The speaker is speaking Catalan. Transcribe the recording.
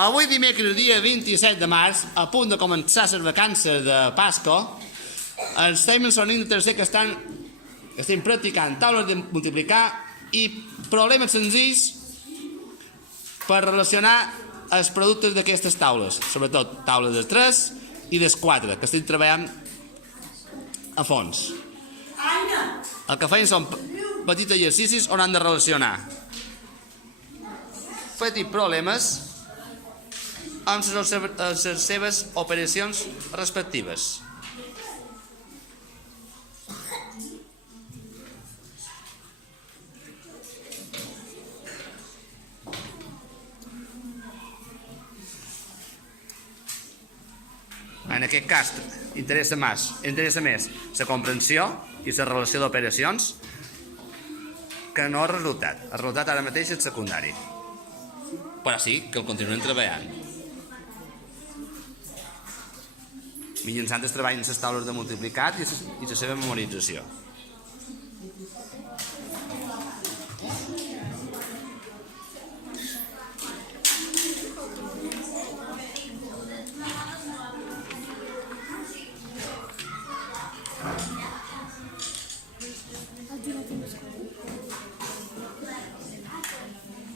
Avui dimecres, dia 27 de març, a punt de començar les vacances de Pasco, els temes són de tercer que estem practicant taules de multiplicar i problemes senzills per relacionar els productes d'aquestes taules, sobretot taules de 3 i de 4, que estem treballant a fons. El que feien són petits exercicis on han de relacionar petits problemes amb les seves operacions respectives. En aquest cas, interessa més la comprensió i la relació d'operacions que no el resultat. El resultat ara mateix és secundari. Però sí que el continuem treballant. Mitjançant el treball en les taules de multiplicat i la seva memorització.